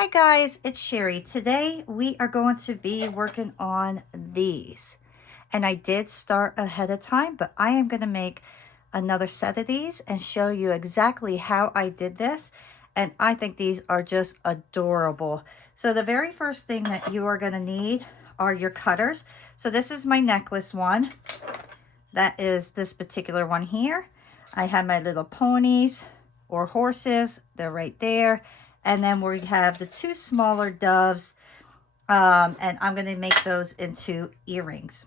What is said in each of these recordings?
Hi guys, it's Sherry. Today we are going to be working on these. And I did start ahead of time, but I am going to make another set of these and show you exactly how I did this. And I think these are just adorable. So the very first thing that you are going to need are your cutters. So this is my necklace one. That is this particular one here. I have my little ponies or horses. They're right there. And then we have the two smaller doves, and I'm going to make those into earrings.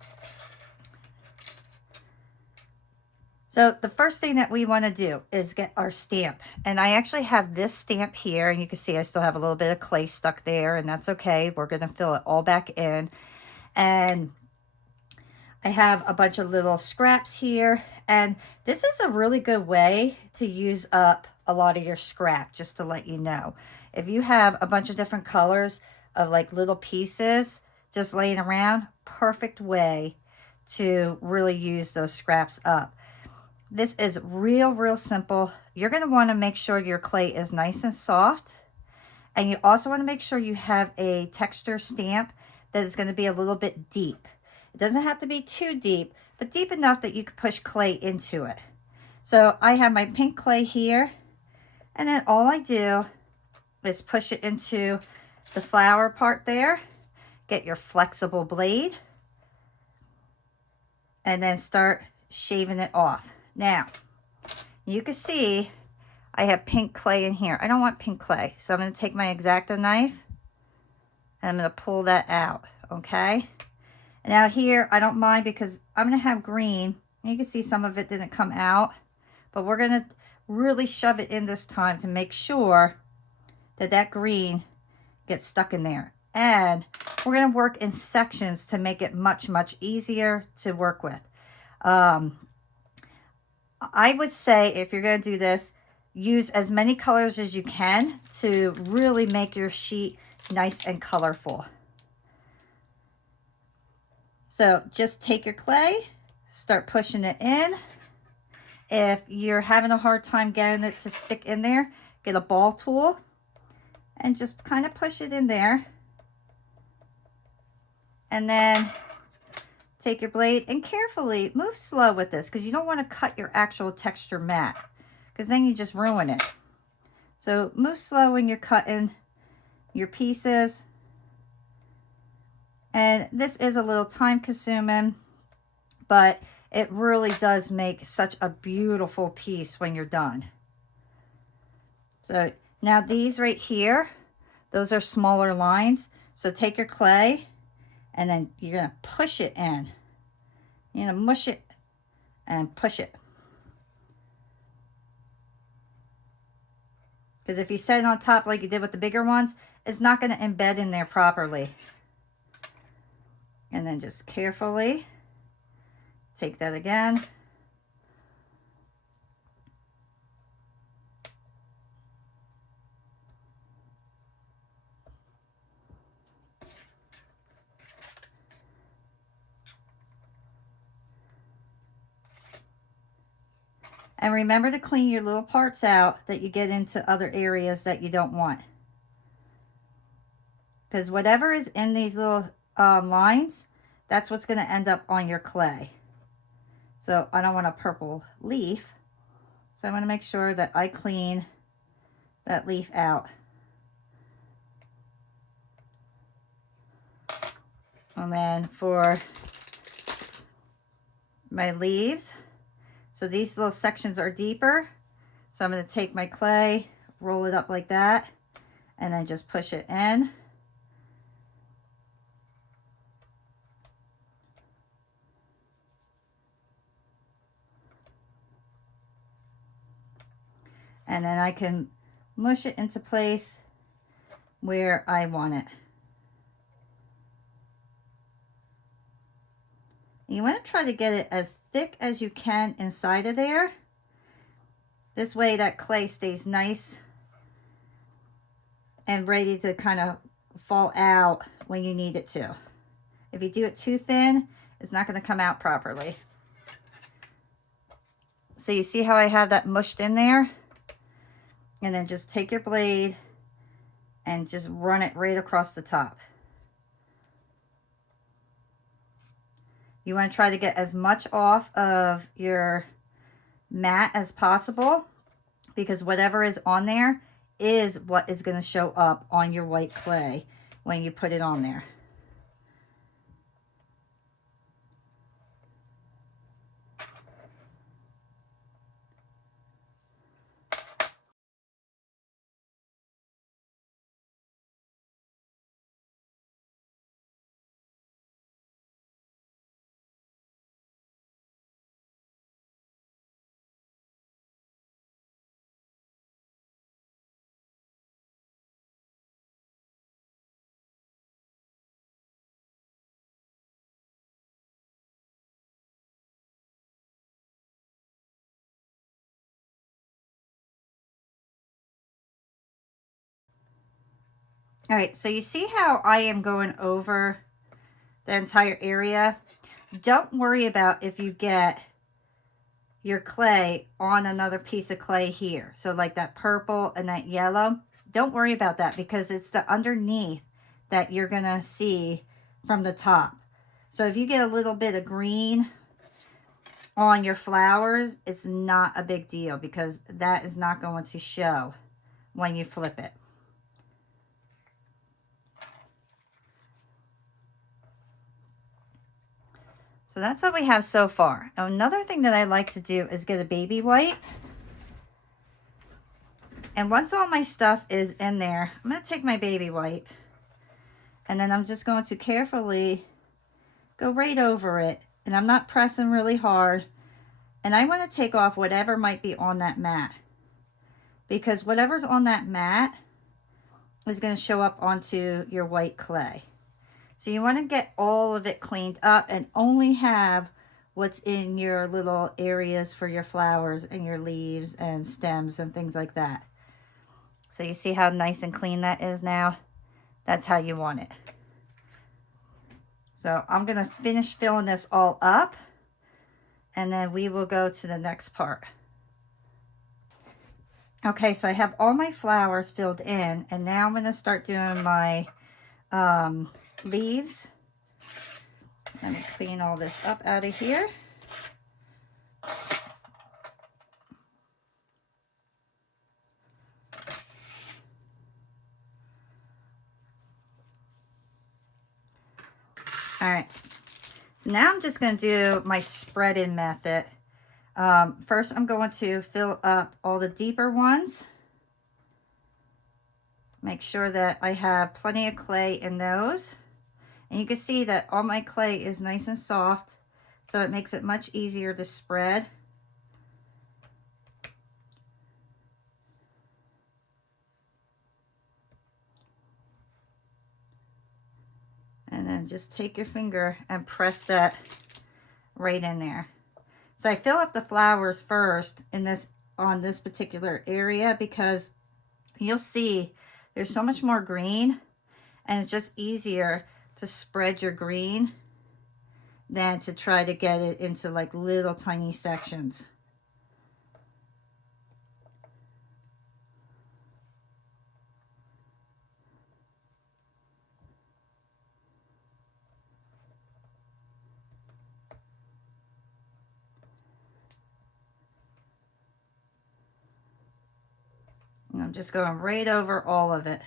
So the first thing that we want to do is get our stamp. And I actually have this stamp here, and you can see I still have a little bit of clay stuck there, and that's okay. We're going to fill it all back in. And I have a bunch of little scraps here, and this is a really good way to use up a lot of your scrap, just to let you know. If you have a bunch of different colors of like little pieces just laying around, perfect way to really use those scraps up. This is real simple. You're going to want to make sure your clay is nice and soft, and you also want to make sure you have a texture stamp that is going to be a little bit deep. It doesn't have to be too deep, but deep enough that you can push clay into it. So I have my pink clay here, and then all I do is push it into the flower part there. Get your flexible blade, and then start shaving it off. Now, you can see I have pink clay in here. I don't want pink clay, so I'm going to take my X-Acto knife, and I'm going to pull that out, okay? Now here, I don't mind because I'm going to have green. You can see some of it didn't come out, but we're going to really shove it in this time to make sure that that green gets stuck in there. And we're going to work in sections to make it much easier to work with. I would say if you're going to do this, use as many colors as you can to really make your sheet nice and colorful. So just take your clay, start pushing it in. If you're having a hard time getting it to stick in there, get a ball tool and just kind of push it in there. And then take your blade and carefully move slow with this, because you don't want to cut your actual texture mat, because then you just ruin it. So move slow when you're cutting your pieces. And this is a little time consuming, but it really does make such a beautiful piece when you're done. So now these right here, those are smaller lines. So take your clay and then you're going to push it in. You're going to mush it and push it. Because if you set it on top like you did with the bigger ones, it's not going to embed in there properly. And then just carefully take that again. And remember to clean your little parts out that you get into other areas that you don't want. Because whatever is in these little lines, that's what's going to end up on your clay. So I don't want a purple leaf, so I want to make sure that I clean that leaf out. And then for my leaves, so these little sections are deeper, so I'm going to take my clay, roll it up like that, and then just push it in. And then I can mush it into place where I want it. You want to try to get it as thick as you can inside of there. This way that clay stays nice and ready to kind of fall out when you need it to. If you do it too thin, it's not going to come out properly. So you see how I have that mushed in there? And then just take your blade and just run it right across the top. You want to try to get as much off of your mat as possible, because whatever is on there is what is going to show up on your white clay when you put it on there. All right, so you see how I am going over the entire area? Don't worry about if you get your clay on another piece of clay here. So like that purple and that yellow, don't worry about that, because it's the underneath that you're gonna see from the top. So if you get a little bit of green on your flowers, it's not a big deal, because that is not going to show when you flip it. So that's what we have so far. Now, another thing that I like to do is get a baby wipe. And once all my stuff is in there, I'm going to take my baby wipe, and then I'm just going to carefully go right over it. And I'm not pressing really hard. And I want to take off whatever might be on that mat, because whatever's on that mat is going to show up onto your white clay. So you want to get all of it cleaned up and only have what's in your little areas for your flowers and your leaves and stems and things like that. So you see how nice and clean that is now? That's how you want it. So I'm going to finish filling this all up, and then we will go to the next part. Okay, so I have all my flowers filled in, and now I'm going to start doing my leaves. Let me clean all this up out of here. All right, so now I'm just going to do my spreading method. First, I'm going to fill up all the deeper ones. Make sure that I have plenty of clay in those. And you can see that all my clay is nice and soft, so it makes it much easier to spread. And then just take your finger and press that right in there. So I fill up the flowers first in this, on this particular area, because you'll see there's so much more green, and it's just easier to spread your green than to try to get it into like little tiny sections. And I'm just going right over all of it.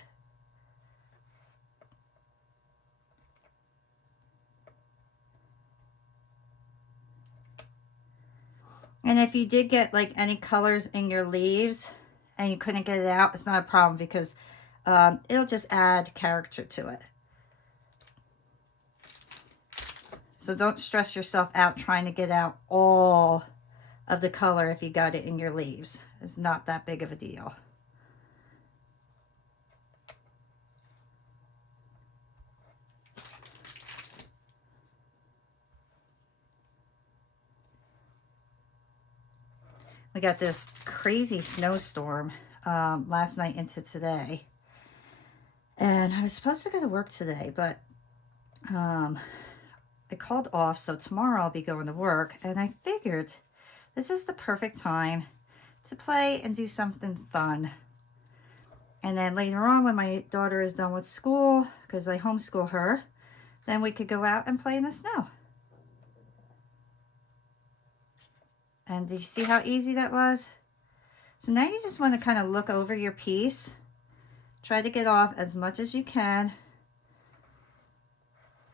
And if you did get like any colors in your leaves and you couldn't get it out, it's not a problem, because it'll just add character to it. So don't stress yourself out trying to get out all of the color if you got it in your leaves. It's not that big of a deal. We got this crazy snowstorm last night into today. And I was supposed to go to work today, but I called off, so tomorrow I'll be going to work. And I figured this is the perfect time to play and do something fun. And then later on when my daughter is done with school, because I homeschool her, then we could go out and play in the snow. And did you see how easy that was? So now you just want to kind of look over your piece. Try to get off as much as you can.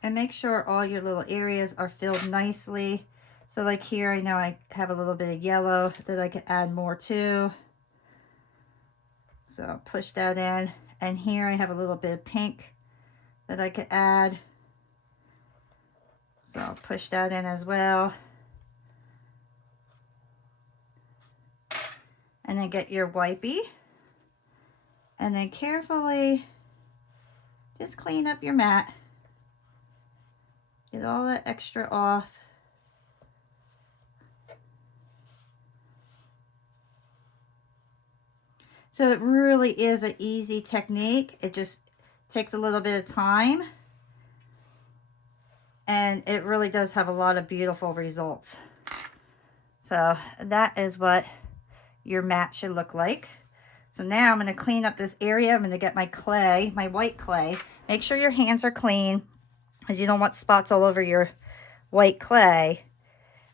And make sure all your little areas are filled nicely. So like here, I know I have a little bit of yellow that I could add more to. So I'll push that in. And here I have a little bit of pink that I could add. So I'll push that in as well. And then get your wipey. And then carefully just clean up your mat. Get all that extra off. So it really is an easy technique. It just takes a little bit of time. And it really does have a lot of beautiful results. So that is what your mat should look like. So now I'm going to clean up this area. I'm going to get my clay, my white clay. Make sure your hands are clean, because you don't want spots all over your white clay.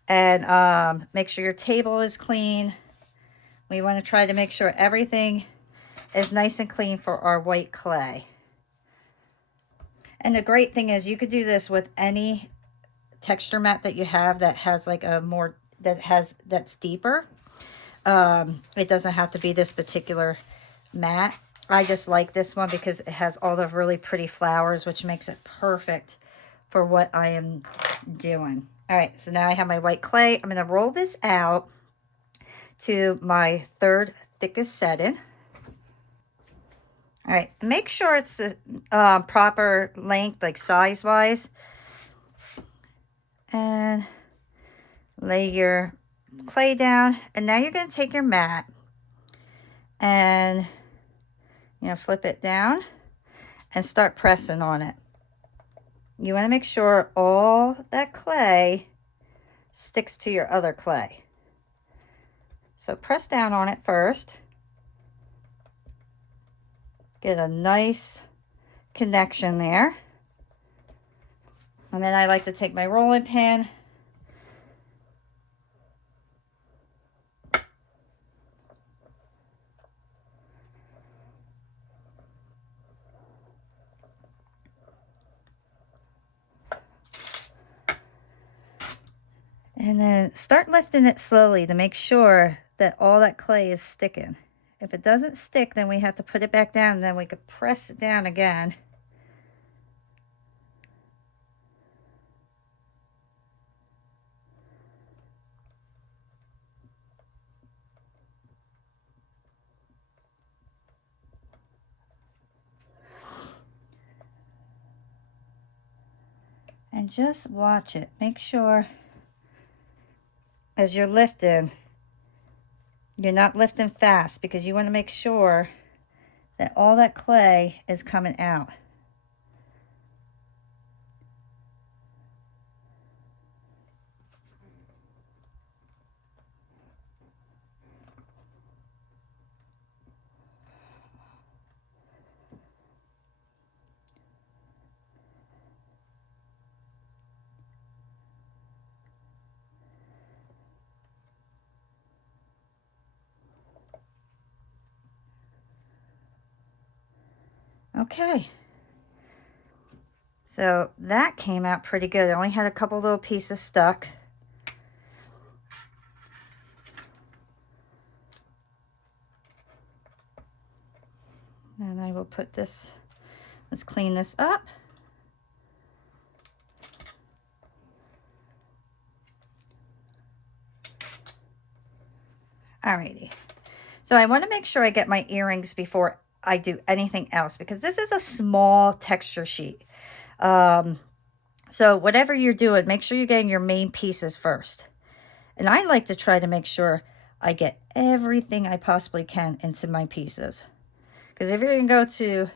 And make sure your table is clean. We want to try to make sure everything is nice and clean for our white clay. And the great thing is you could do this with any texture mat that you have that has like a more, that's deeper. It doesn't have to be this particular mat. I just like this one because it has all the really pretty flowers, which makes it perfect for what I am doing. All right, so now I have my white clay. I'm going to roll this out to my third thickest setting. All right, make sure it's a proper length, like size-wise. And lay your clay down. And now you're going to take your mat and, flip it down and start pressing on it. You want to make sure all that clay sticks to your other clay. So press down on it first. Get a nice connection there. And then I like to take my rolling pin and then start lifting it slowly to make sure that all that clay is sticking. If it doesn't stick, then we have to put it back down, and then we could press it down again. And just watch it. Make sure as you're lifting, you're not lifting fast, because you want to make sure that all that clay is coming out. Okay, so that came out pretty good. I only had a couple little pieces stuck. And I will put this, let's clean this up. Alrighty, so I want to make sure I get my earrings before I do anything else, because this is a small texture sheet. So whatever you're doing, make sure you're getting your main pieces first. And I like to try to make sure I get everything I possibly can into my pieces. Because if you're going to go to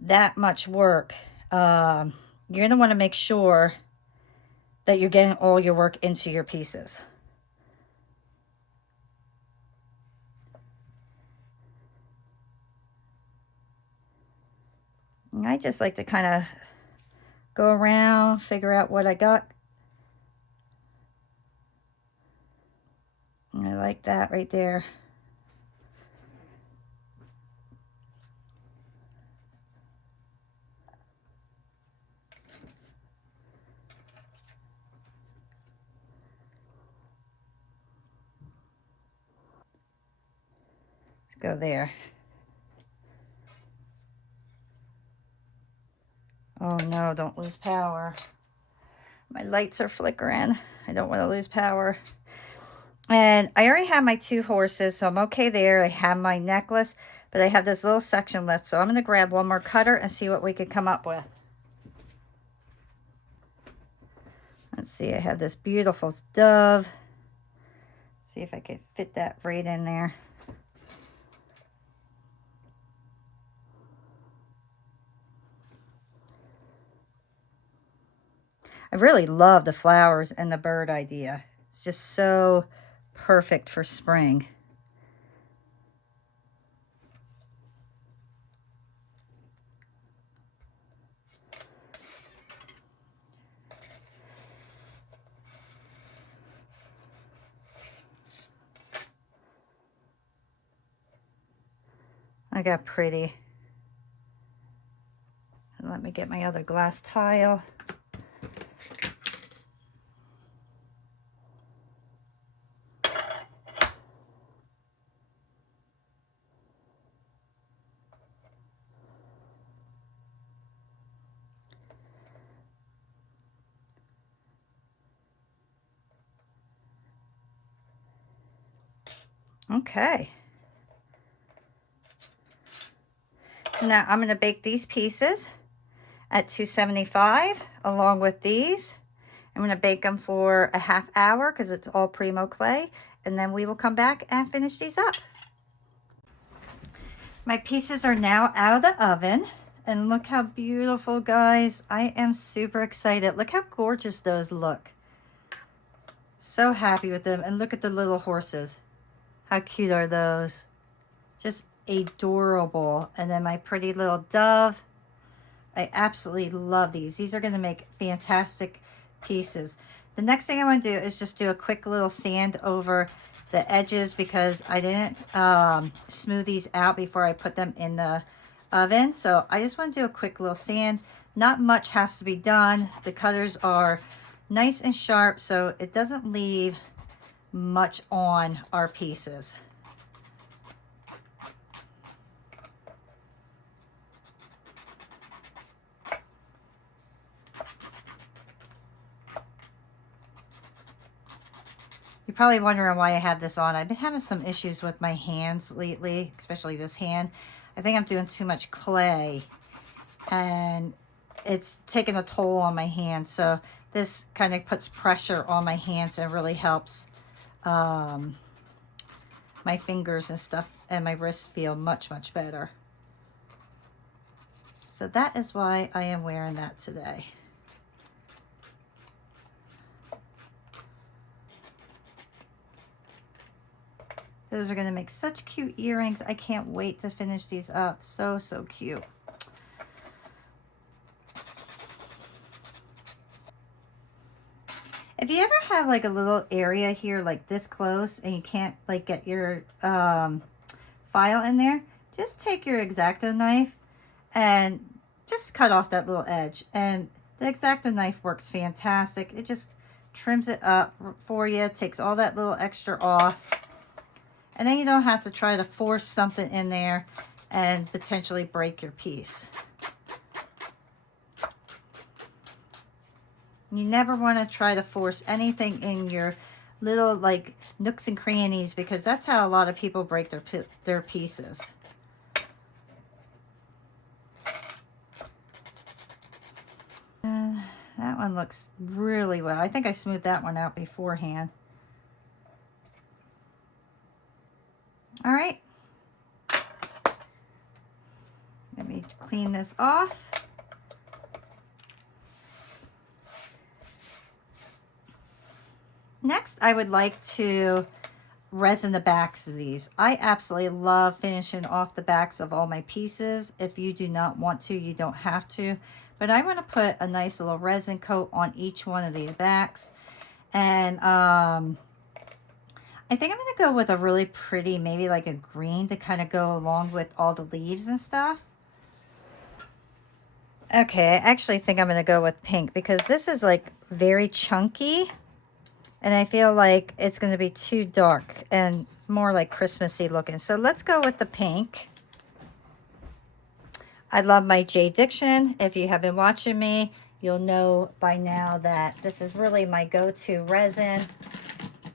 that much work, you're going to want to make sure that you're getting all your work into your pieces. And I just like to kind of go around, figure out what I got. And I like that right there. Let's go there. Oh no, don't lose power. My lights are flickering. I don't want to lose power. And I already have my 2 horses, so I'm okay there. I have my necklace, but I have this little section left. So I'm going to grab one more cutter and see what we can come up with. Let's see, I have this beautiful dove. See if I can fit that right in there. I really love the flowers and the bird idea. It's just so perfect for spring. I got pretty. Let me get my other glass tile. Okay. Now I'm going to bake these pieces at 275 along with these. I'm going to bake them for a ½ hour because it's all Primo clay, and then we will come back and finish these up. My pieces are now out of the oven, and look how beautiful, guys. I am super excited. Look how gorgeous those look. So happy with them. And look at the little horses. How cute are those? Just adorable. And then my pretty little dove. I absolutely love these. These are going to make fantastic pieces. The next thing I want to do is just do a quick little sand over the edges because I didn't smooth these out before I put them in the oven. So I just want to do a quick little sand. Not much has to be done. The cutters are nice and sharp, so it doesn't leave much on our pieces. You're probably wondering why I have this on. I've been having some issues with my hands lately, especially this hand. I think I'm doing too much clay and it's taking a toll on my hands. So this kind of puts pressure on my hands and really helps my fingers and stuff and my wrists feel much, much better. So that is why I am wearing that today. Those are going to make such cute earrings. I can't wait to finish these up. So, so cute. If you ever have like a little area here like this close and you can't like get your file in there, just take your X-Acto knife and just cut off that little edge. And the X-Acto knife works fantastic. It just trims it up for you, takes all that little extra off. And then you don't have to try to force something in there and potentially break your piece. You never want to try to force anything in your little like nooks and crannies because that's how a lot of people break their pieces. That one looks really well. I think I smoothed that one out beforehand. All right, let me clean this off. Next, I would like to resin the backs of these. I absolutely love finishing off the backs of all my pieces. If you do not want to, you don't have to. But I want to put a nice little resin coat on each one of these backs. And I think I'm going to go with a really pretty, maybe like a green to kind of go along with all the leaves and stuff. Okay, I actually think I'm going to go with pink because this is like very chunky. And I feel like it's going to be too dark and more like Christmassy looking. So let's go with the pink. I love my J Diction. If you have been watching me, you'll know by now that this is really my go-to resin.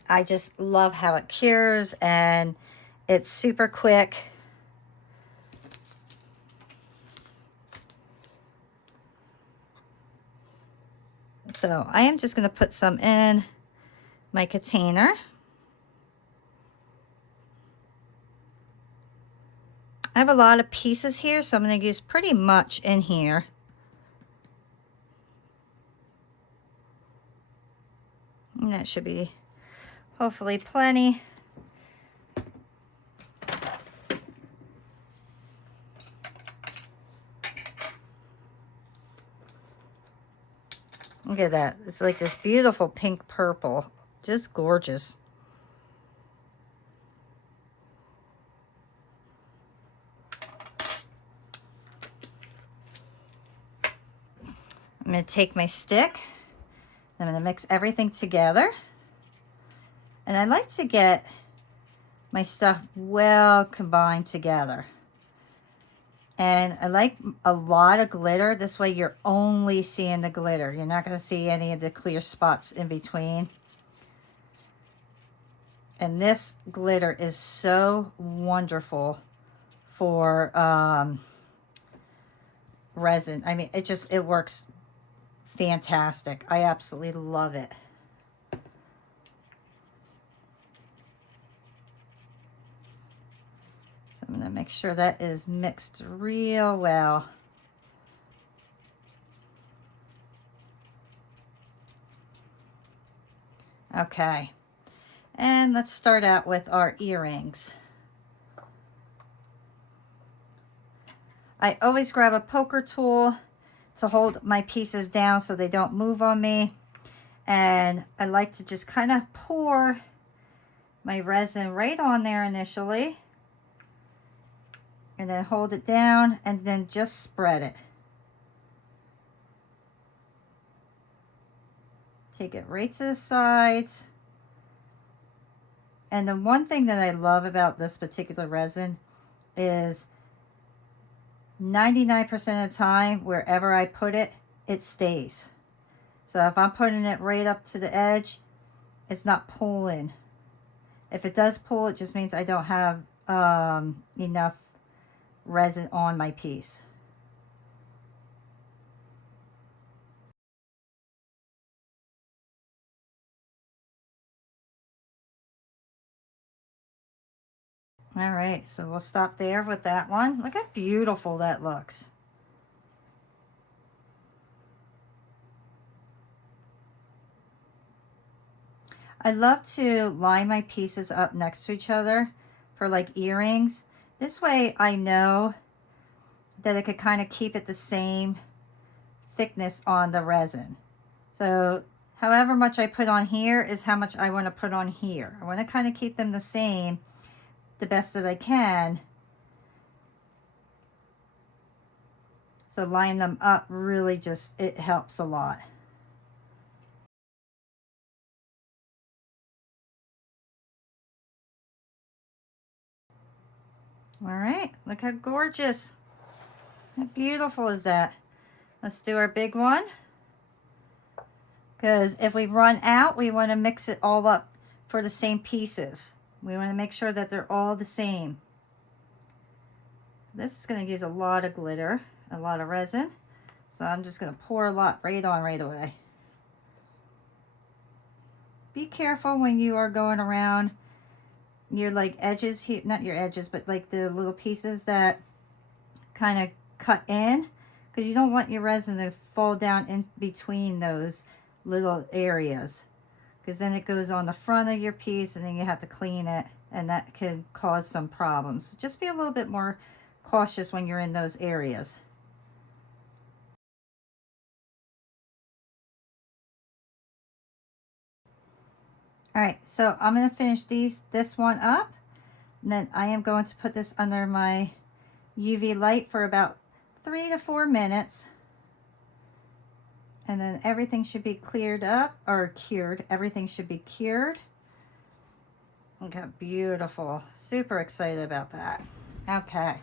I just love how it cures and it's super quick. So I am just going to put some in my container. I have a lot of pieces here, so I'm going to use pretty much in here. And that should be hopefully plenty. Look at that. It's like this beautiful pink purple. Just gorgeous. I'm going to take my stick. I'm going to mix everything together. And I like to get my stuff well combined together. And I like a lot of glitter. This way you're only seeing the glitter. You're not going to see any of the clear spots in between. And this glitter is so wonderful for resin. I mean, it works fantastic. I absolutely love it. So I'm going to make sure that is mixed real well. Okay. And let's start out with our earrings. I always grab a poker tool to hold my pieces down so they don't move on me. And I like to just kind of pour my resin right on there initially. And then hold it down and then just spread it. Take it right to the sides. And the one thing that I love about this particular resin is 99% of the time, wherever I put it, it stays. So if I'm putting it right up to the edge, it's not pulling. If it does pull, it just means I don't have enough resin on my piece. All right, so we'll stop there with that one. Look how beautiful that looks. I love to line my pieces up next to each other for like earrings. This way I know that I could kind of keep it the same thickness on the resin. So however much I put on here is how much I want to put on here. I want to kind of keep them the same the best that I can. So line them up really just, it helps a lot. All right, look how gorgeous. How beautiful is that? Let's do our big one. Because if we run out, we want to mix it all up for the same pieces. We want to make sure that they're all the same. So this is going to use a lot of glitter, a lot of resin. So I'm just going to pour a lot right on right away. Be careful when you are going around your like edges here, not your edges, but like the little pieces that kind of cut in, because you don't want your resin to fall down in between those little areas, because then it goes on the front of your piece and then you have to clean it, and that can cause some problems. So just be a little bit more cautious when you're in those areas. All right, so I'm going to finish this one up, and then I am going to put this under my UV light for about 3 to 4 minutes. And then everything should be cleared up, or cured. Everything should be cured. Look how beautiful. Super excited about that. Okay.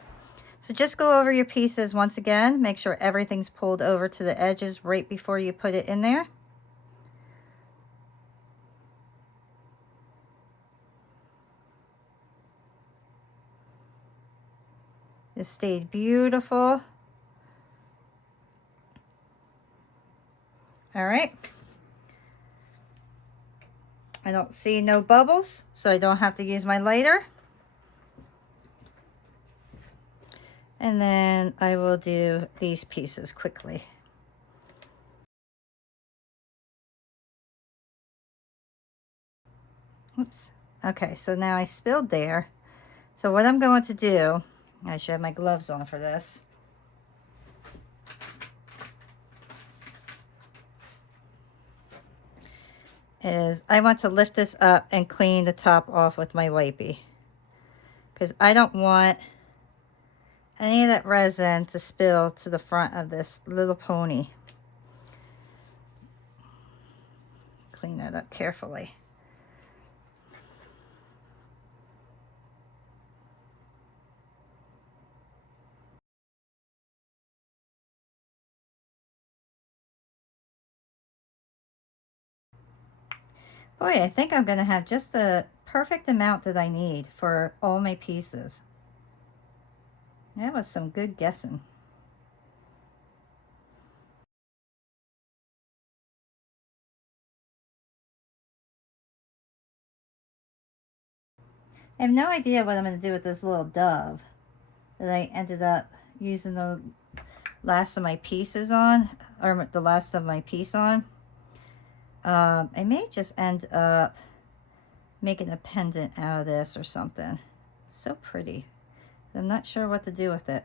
So just go over your pieces once again. Make sure everything's pulled over to the edges right before you put it in there. This stayed beautiful. All right. I don't see no bubbles, so I don't have to use my lighter. And then I will do these pieces quickly. Oops. Okay, so now I spilled there. So what I'm going to do, I should have my gloves on for this. Is I want to lift this up and clean the top off with my wipey, because I don't want any of that resin to spill to the front of this little pony. Clean that up carefully. Boy, I think I'm going to have just the perfect amount that I need for all my pieces. That was some good guessing. I have no idea what I'm going to do with this little dove that I ended up using the last of my pieces on, or the last of my piece on. I may just end up making a pendant out of this or something. It's so pretty. I'm not sure what to do with it.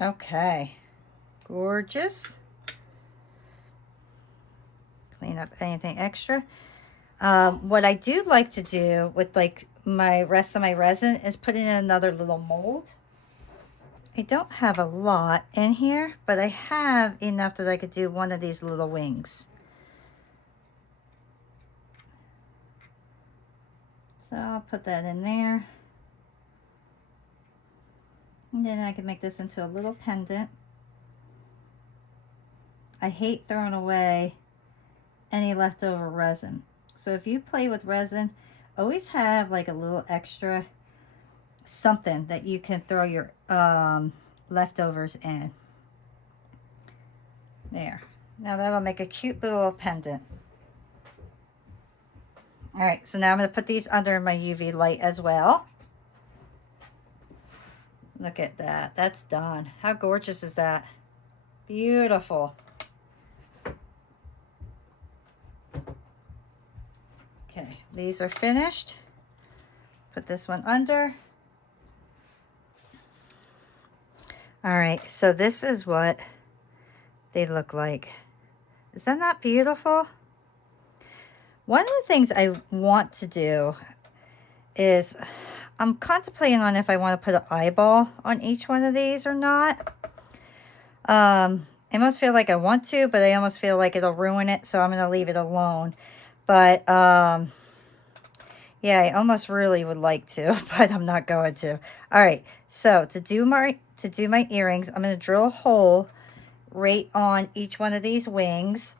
Okay, gorgeous. Clean up anything extra. What I do like to do with like my rest of my resin is put in another little mold. I don't have a lot in here, but I have enough that I could do one of these little wings. So I'll put that in there. And then I can make this into a little pendant. I hate throwing away any leftover resin. So if you play with resin, always have like a little extra something that you can throw your leftovers in. There. Now that'll make a cute little pendant. All right, so now I'm going to put these under my UV light as well. Look at that. That's done. How gorgeous is that? Beautiful. Okay, these are finished. Put this one under. All right, so this is what they look like. Is that not beautiful? One of the things I want to do is I'm contemplating on if I want to put an eyeball on each one of these or not. I almost feel like I want to, but I almost feel like it'll ruin it, so I'm going to leave it alone. But yeah, I almost really would like to, but I'm not going to. All right, so to do my earrings, I'm going to drill a hole right on each one of these wings.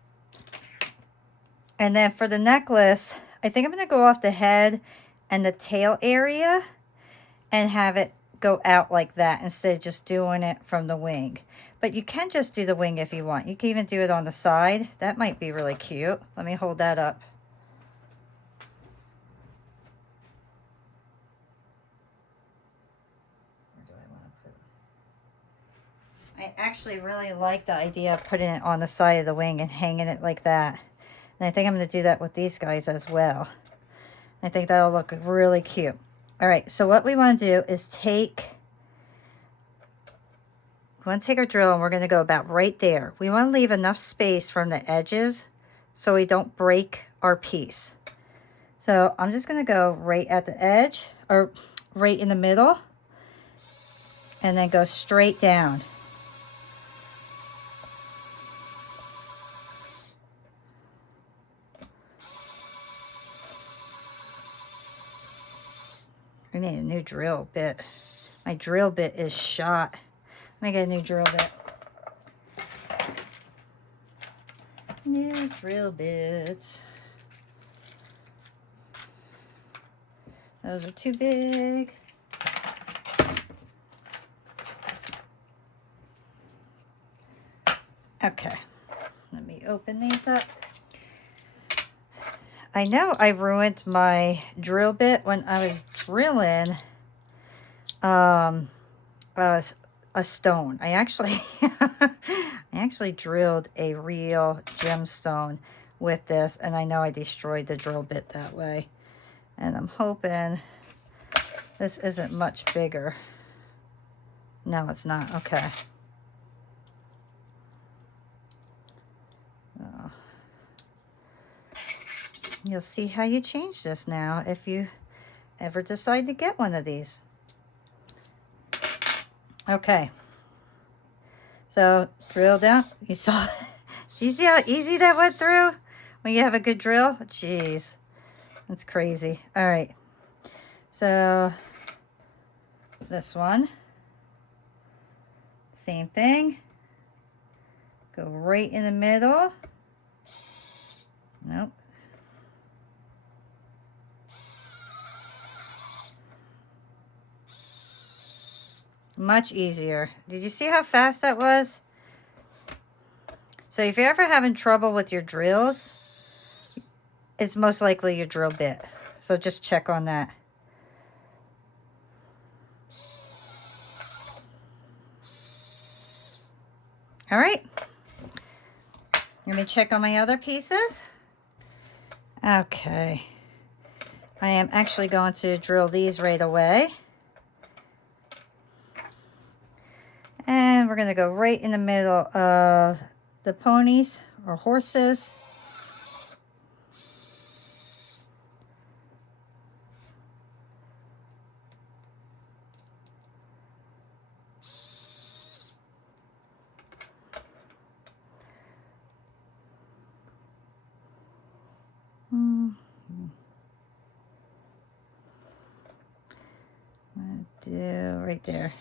And then for the necklace, I think I'm going to go off the head and the tail area and have it go out like that instead of just doing it from the wing. But you can just do the wing if you want. You can even do it on the side. That might be really cute. Let me hold that up. Where do I want to put it? I actually really like the idea of putting it on the side of the wing and hanging it like that. And I think I'm going to do that with these guys as well. I think that'll look really cute. All right, so what we want to do is we want to take our drill and we're going to go about right there. We want to leave enough space from the edges so we don't break our piece. So I'm just going to go right at the edge, or right in the middle, and then go straight down. I need a new drill bit. My drill bit is shot. Let me get a new drill bit. New drill bits. Those are too big. Okay, let me open these up. I know I ruined my drill bit when I was drilling a stone. I actually drilled a real gemstone with this, and I know I destroyed the drill bit that way. And I'm hoping this isn't much bigger. No, it's not. Okay. Oh. You'll see how you change this now if you ever decide to get one of these. Okay. So drill down. You saw, you see how easy that went through when you have a good drill? Jeez, that's crazy. All right. So this one, same thing. Go right in the middle. Nope. Much easier. Did you see how fast that was? So if you're ever having trouble with your drills, it's most likely your drill bit. So just check on that. All right. Let me check on my other pieces. Okay. I am actually going to drill these right away. And we're going to go right in the middle of the ponies or horses. Do right there.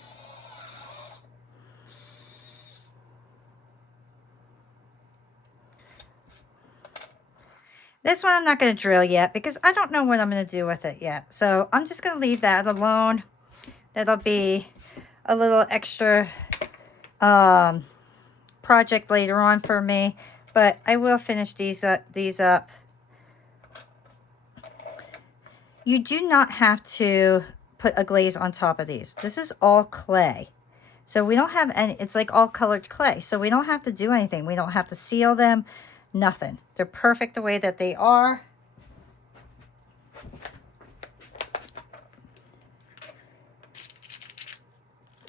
This one I'm not going to drill yet because I don't know what I'm going to do with it yet. So I'm just going to leave that alone. That'll be a little extra project later on for me. But I will finish these up. You do not have to put a glaze on top of these. This is all clay. So we don't have any, it's like all colored clay. So we don't have to do anything. We don't have to seal them. Nothing. They're perfect the way that they are.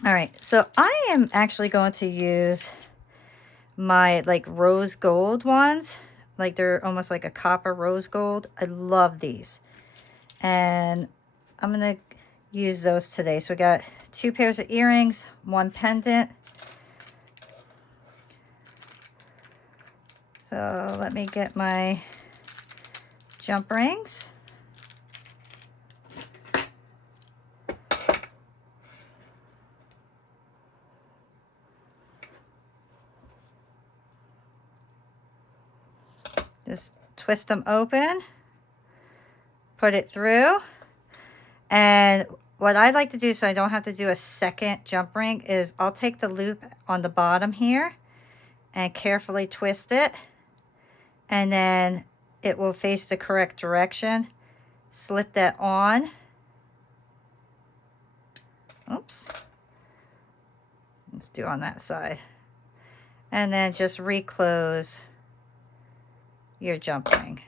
All right, so I am actually going to use my like rose gold ones. Like they're almost like a copper rose gold. I love these. And I'm going to use those today. So we got 2 pairs of earrings, 1 pendant. So let me get my jump rings. Just twist them open, put it through, and what I like to do so I don't have to do a second jump ring is I'll take the loop on the bottom here and carefully twist it, and then it will face the correct direction. Slip that on. Oops. Let's do on that side. And then just reclose your jump ring.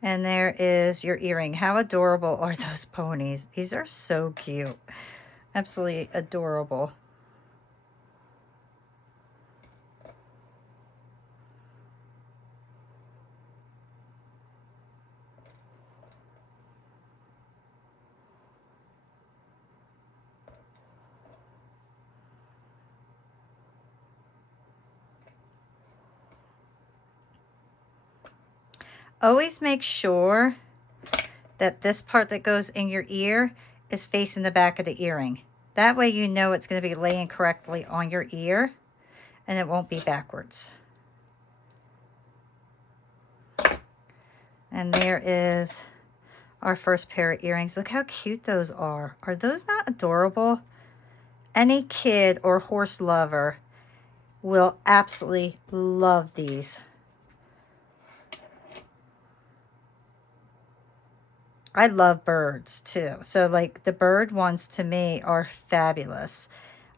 And there is your earring. How adorable are those ponies? These are so cute. Absolutely adorable. Always make sure that this part that goes in your ear is facing the back of the earring. That way you know it's going to be laying correctly on your ear and it won't be backwards. And there is our first pair of earrings. Look how cute those are. Are those not adorable? Any kid or horse lover will absolutely love these. I love birds too. So like the bird ones to me are fabulous.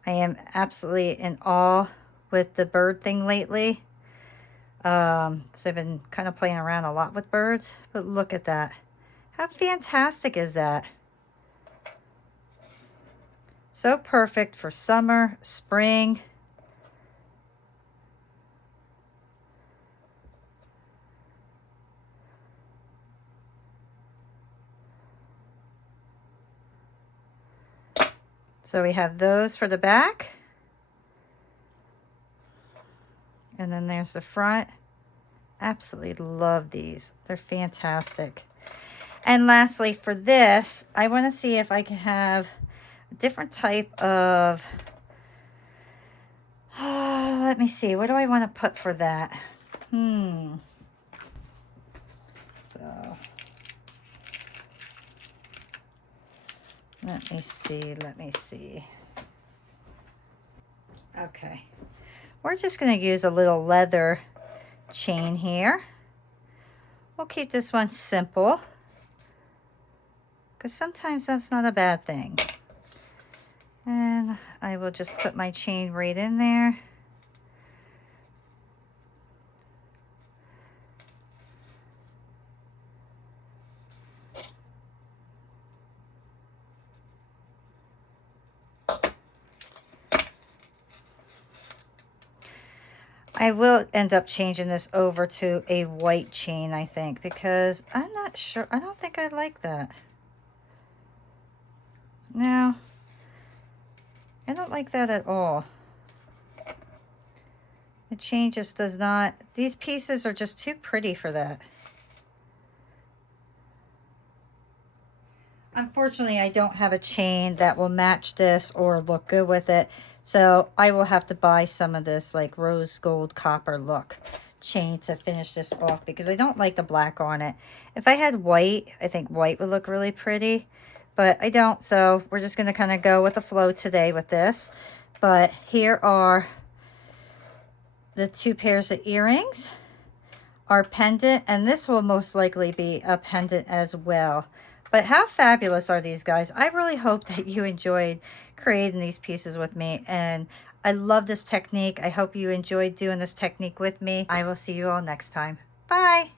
I am absolutely in awe with the bird thing lately. So I've been kind of playing around a lot with birds, but look at that. How fantastic is that? So perfect for summer, spring. So we have those for the back. And then there's the front. Absolutely love these. They're fantastic. And lastly, for this, I want to see if I can have a different type of... let me see. What do I want to put for that? So... let me see. Okay. We're just going to use a little leather chain here. We'll keep this one simple, because sometimes that's not a bad thing. And I will just put my chain right in there. I will end up changing this over to a white chain, I think, because I'm not sure. I don't think I like that. No, I don't like that at all. The chain just does not, these pieces are just too pretty for that. Unfortunately, I don't have a chain that will match this or look good with it. So I will have to buy some of this like rose gold copper look chain to finish this off, because I don't like the black on it. If I had white, I think white would look really pretty, but I don't. So we're just going to kind of go with the flow today with this. But here are the two pairs of earrings, our pendant, and this will most likely be a pendant as well. But how fabulous are these guys? I really hope that you enjoyed creating these pieces with me, and I love this technique. I hope you enjoyed doing this technique with me. I will see you all next time. Bye.